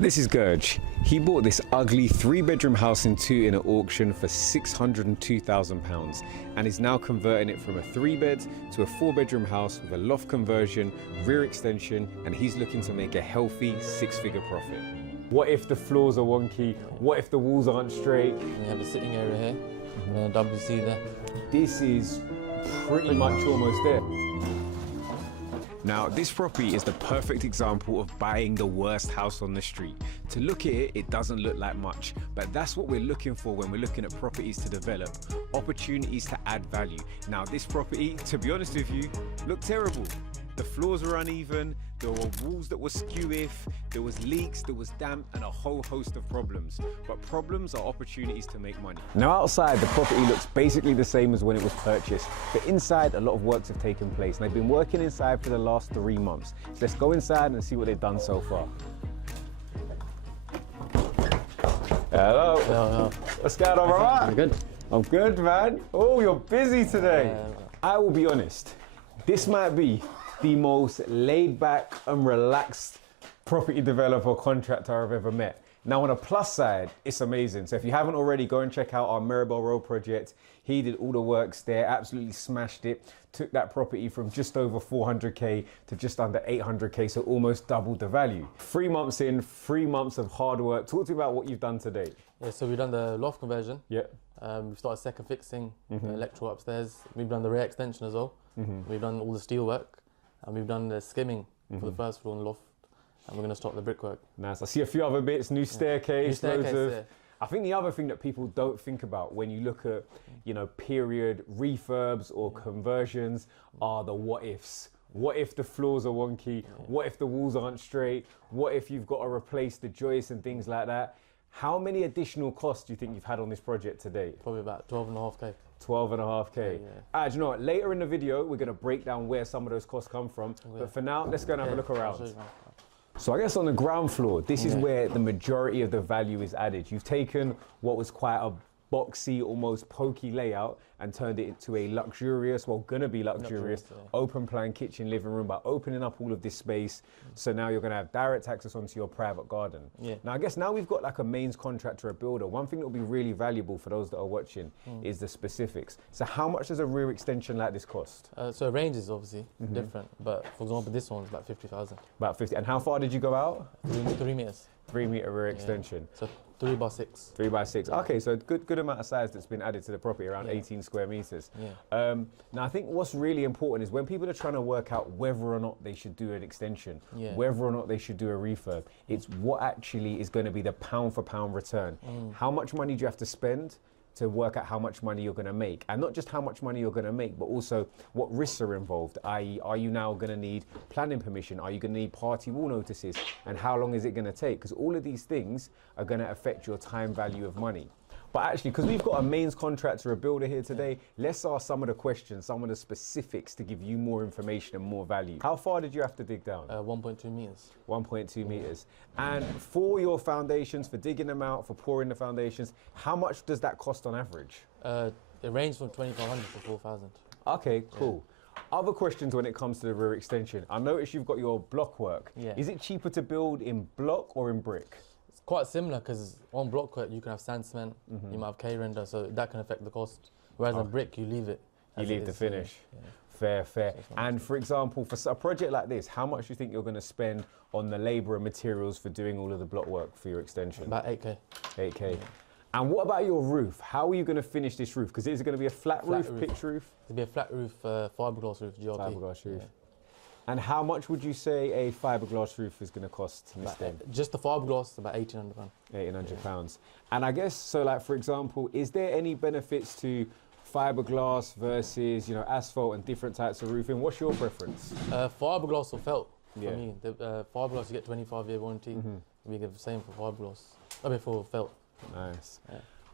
This is Gurj. He bought this ugly 3-bedroom house in Tooting at auction for £602,000 and is now converting it from a 3-bed to a 4-bedroom house with a loft conversion, rear extension, and he's looking to make a healthy 6-figure profit. What if the floors are wonky? What if the walls aren't straight? We have a sitting area here and a WC there. This is pretty much almost there. Now, this property is the perfect example of buying the worst house on the street. To look at it, it doesn't look like much, but that's what we're looking for when we're looking at properties to develop, opportunities to add value. Now, this property, to be honest with you, looked terrible. The floors were uneven, there were walls that were skewiff, there was leaks, there was damp, and a whole host of problems. But problems are opportunities to make money. Now outside, the property looks basically the same as when it was purchased, but inside, a lot of works have taken place, and they've been working inside for the last 3 months. So let's go inside and see what they've done so far. Hello. Hello. What's going on, brother? You good? I'm good, man. Oh, you're busy today. I will be honest, this might be the most laid back and relaxed property developer contractor I've ever met. Now on a plus side, it's amazing. So if you haven't already, go and check out our Maribel Road project. He did all the works there, absolutely smashed it. Took that property from just over 400K to just under 800K, so almost doubled the value. 3 months in, 3 months of hard work. Talk to me about what you've done today. Yeah, so we've done the loft conversion. Yeah. We've started second fixing, the electrical upstairs. We've done the rear extension as well. We've done all the steel work. And we've done the skimming for the first floor and loft, and we're going to start the brickwork. Nice. I see a few other bits, new staircase, New staircase, loads of... yeah. I think the other thing that people don't think about when you look at, you know, period refurbs or conversions are the what ifs. What if the floors are wonky? What if the walls aren't straight? What if you've got to replace the joists and things like that? How many additional costs do you think you've had on this project today? Probably about 12.5K. 12.5K. Yeah. Do you know what? Later in the video, we're going to break down where some of those costs come from. Yeah. But for now, let's go and have a look around. I'll show you. So I guess on the ground floor, this is where the majority of the value is added. You've taken what was quite a boxy, almost pokey layout and turned it into a luxurious, well, gonna be luxurious, open plan kitchen, living room by opening up all of this space. So now you're gonna have direct access onto your private garden. Yeah. Now I guess now we've got like a mains contractor, a builder. One thing that will be really valuable for those that are watching is the specifics. So how much does a rear extension like this cost? So range is obviously different, but for example, this one's about 50,000. About 50. And how far did you go out? 3 meters. 3 meter rear extension. So 3 by 6. 3 by 6. Okay, so good amount of size that's been added to the property, around 18 square meters. Yeah. Now I think what's really important is when people are trying to work out whether or not they should do an extension, whether or not they should do a refurb, it's what actually is going to be the pound for pound return. How much money do you have to spend to work out how much money you're going to make, and not just how much money you're going to make, but also what risks are involved, i.e. are you now going to need planning permission, are you going to need party wall notices, and how long is it going to take, because all of these things are going to affect your time value of money. But actually, because we've got a mains contractor, a builder here today, let's ask some of the questions, some of the specifics to give you more information and more value. How far did you have to dig down? 1.2 meters. 1.2 meters. And for your foundations, for digging them out, for pouring the foundations, how much does that cost on average? It ranges from 2,500 to 4,000. Okay, cool. Other questions when it comes to the rear extension. I noticed you've got your block work. Is it cheaper to build in block or in brick? Quite similar, because on block work you can have sand cement, you might have K-render, so that can affect the cost. Whereas on brick, you leave it. You leave the finish. Fair. And for example, for a project like this, how much do you think you're going to spend on the labour and materials for doing all of the block work for your extension? About 8K. 8K. Yeah. And what about your roof? How are you going to finish this roof? Because is it going to be a flat roof, pitch roof? It'll be a flat roof, fiberglass roof, GRP. Fiberglass roof. And how much would you say a fiberglass roof is going to cost, Mr. Just the fiberglass, about £1,800. £1,800. And I guess, so like, for example, is there any benefits to fiberglass versus, you know, asphalt and different types of roofing? What's your preference? Fiberglass or felt, for me. The fiberglass, you get 25-year warranty. We get the same for fiberglass, for felt. Nice.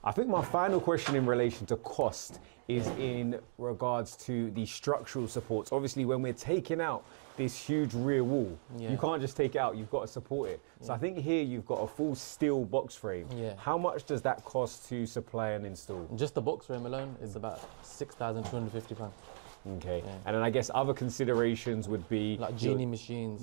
I think my final question in relation to cost is in regards to the structural supports. Obviously, when we're taking out this huge rear wall, you can't just take it out, you've got to support it. So I think here you've got a full steel box frame. How much does that cost to supply and install? Just the box frame alone is about £6,250. Okay, and then I guess other considerations would be... Like genie machines.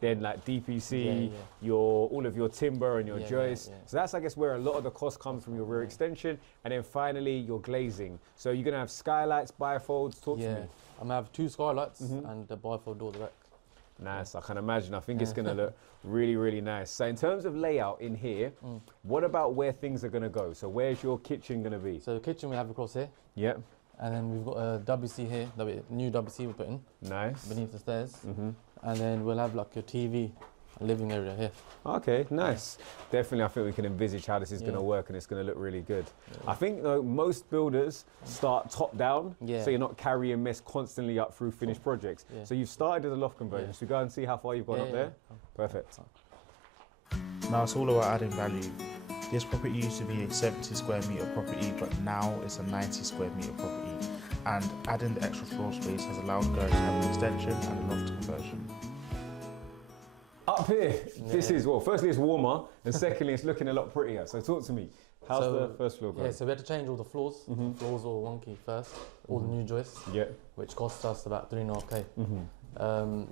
then like DPC, all of your timber and your joists. So that's, I guess, where a lot of the cost comes from your rear extension, and then finally your glazing. So you're gonna have skylights, bifolds. Talk to me. I'm gonna have 2 skylights and the bifold door at the back. Nice, I can imagine. I think it's gonna look really, really nice. So in terms of layout in here, what about where things are gonna go? So where's your kitchen gonna be? So the kitchen we have across here. Yep. And then we've got a WC here, new WC we put in. Nice. Beneath the stairs. And then we'll have like a TV, a living area here. Okay, nice. Definitely, I think we can envisage how this is going to work, and it's going to look really good. I think though most builders start top down, so you're not carrying mess constantly up through finished projects. So you've started with a loft conversion. So go and see how far you've gone up there. Perfect. Now it's all about adding value. This property used to be a 70 square metre property, but now it's a 90 square metre property. And adding the extra floor space has allowed Gurj to have an extension and a loft conversion. Up here, this is, well, firstly it's warmer, and secondly it's looking a lot prettier. So talk to me. How's the first floor going? Yeah, so we had to change all the floors. Floors were wonky first, all the new joists, which cost us about 3.5k.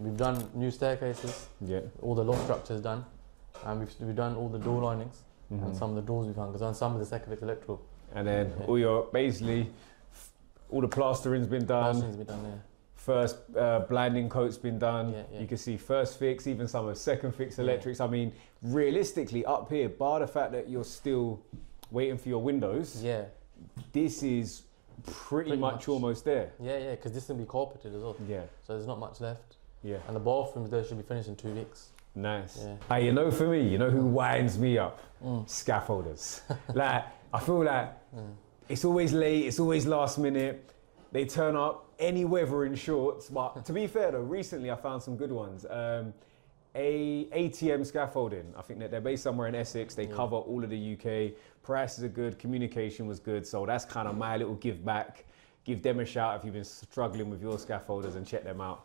We've done new staircases, all the loft structures done, and we've done all the door linings and some of the doors we've done, because on some of the second fix electrical. And then all your, basically, all the plastering's been done. Plastering's been done, First blinding coat's been done. You can see first fix, even some of second fix electrics. I mean, realistically, up here, bar the fact that you're still waiting for your windows, this is pretty much almost there. Yeah, because this will be carpeted as well. So there's not much left. And the bathrooms there should be finished in 2 weeks. Nice. You know, for me, you know who winds me up? Scaffolders. Like, I feel like it's always late, it's always last minute. They turn up any weather in shorts. But to be fair though, recently I found some good ones. A ATM scaffolding. I think that they're based somewhere in Essex. They cover all of the UK. Prices are good, communication was good. So that's kind of my little give back. Give them a shout if you've been struggling with your scaffolders and check them out.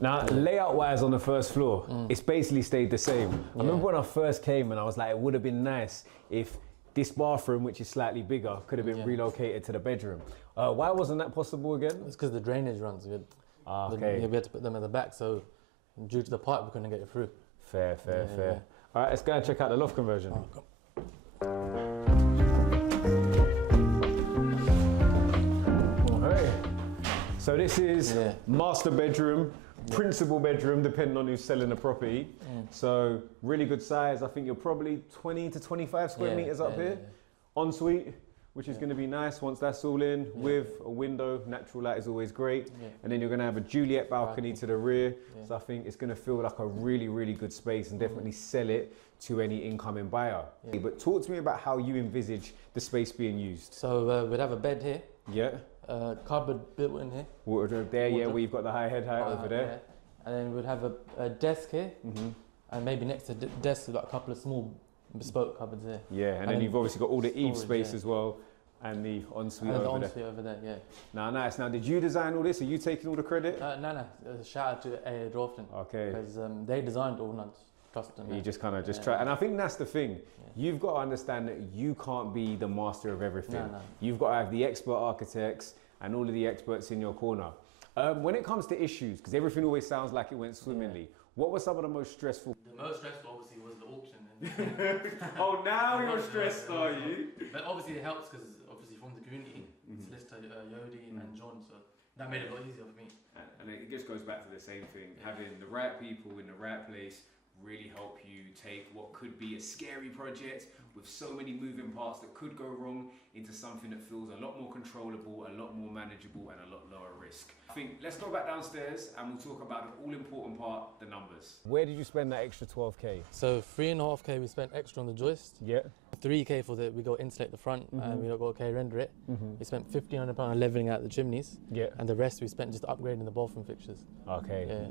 Now, layout wise on the first floor, it's basically stayed the same. I remember when I first came and I was like, it would have been nice if this bathroom, which is slightly bigger, could have been relocated to the bedroom. Why wasn't that possible again? It's because the drainage runs. We had to put them at the back, so due to the pipe, we couldn't get it through. Fair. All right, let's go and check out the loft conversion. So this is master bedroom, principal bedroom, depending on who's selling the property. So really good size. I think you're probably 20 to 25 square meters up here. Ensuite, which is going to be nice once that's all in, with a window. Natural light is always great. And then you're going to have a Juliet balcony to the rear. So I think it's going to feel like a really, really good space and definitely sell it to any incoming buyer. But talk to me about how you envisage the space being used. So we'd have a bed here. Cupboard built in here. Wardrobe there, where you've got the high head height over there. And then we'd have a desk here, and maybe next to the desk, we've got a couple of small bespoke cupboards there. And then you've obviously got all the eave space as well, and the ensuite over there. Now, nice. Now, did you design all this? Are you taking all the credit? No. Shout out to A. Drafton. Because they designed all that. Trust them. You just kind of try. And I think that's the thing. You've got to understand that you can't be the master of everything. You've got to have the expert architects and all of the experts in your corner. When it comes to issues, because everything always sounds like it went swimmingly, what were some of the most stressful? The most stressful, obviously, was the auction. Oh, now you're stressed, are you? But obviously it helps because, obviously, from the community, solicitor Yodi and John, so that made it a lot easier for me. And it just goes back to the same thing. Having the right people in the right place really help you take what could be a scary project with so many moving parts that could go wrong into something that feels a lot more controllable, a lot more manageable, and a lot lower risk. I think let's go back downstairs and we'll talk about the all-important part, the numbers. Where did you spend that extra 12k? So 3.5k we spent extra on the joist. 3k for we got insulate the front and we got 1k render it. We spent £1,500 on levelling out the chimneys. And the rest we spent just upgrading the bathroom fixtures.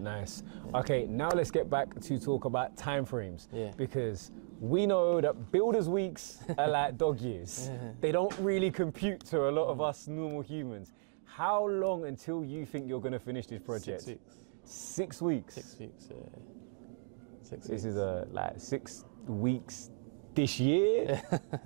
Nice. Okay, now let's get back to talk about timeframes. Because we know that builders' weeks are like dog years. They don't really compute to a lot of us normal humans. How long until you think you're going to finish this project? 6 weeks. 6 weeks. 6 weeks. This is like 6 weeks this year.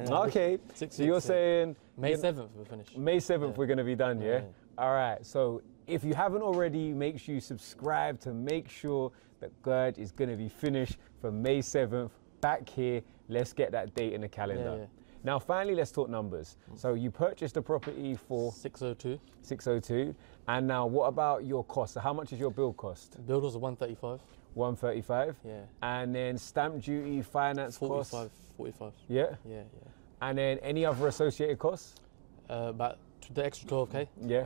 Okay. 6 weeks, so you're saying May 7th we're finished. May 7th we're going to be done, yeah? All right. So if you haven't already, make sure you subscribe to make sure that Gurj is going to be finished for May 7th. Back here, let's get that date in the calendar. Yeah. Now, finally, let's talk numbers. So you purchased the property for 602. 602. And now, what about your cost? So how much is your build cost? Build was 135. 135. Yeah. And then stamp duty, finance costs. 45. Yeah. Yeah. And then any other associated costs? About the extra 12k. Yeah.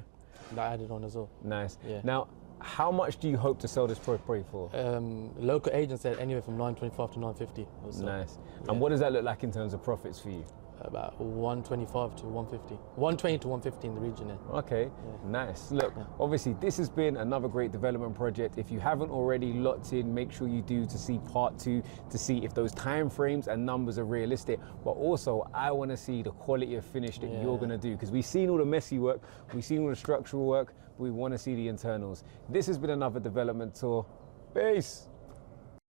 That added on as well. Nice. Yeah. Now, how much do you hope to sell this property for? Local agents said anywhere from 925 to 950. Nice. Yeah. And what does that look like in terms of profits for you? About 125 to 150. 120 to 150 in the region. Yeah. Okay, nice. Look, obviously this has been another great development project. If you haven't already locked in, make sure you do to see part 2 to see if those time frames and numbers are realistic. But also, I want to see the quality of finish that you're going to do, because we've seen all the messy work, we've seen all the structural work, we want to see the internals. This has been another development tour. Peace.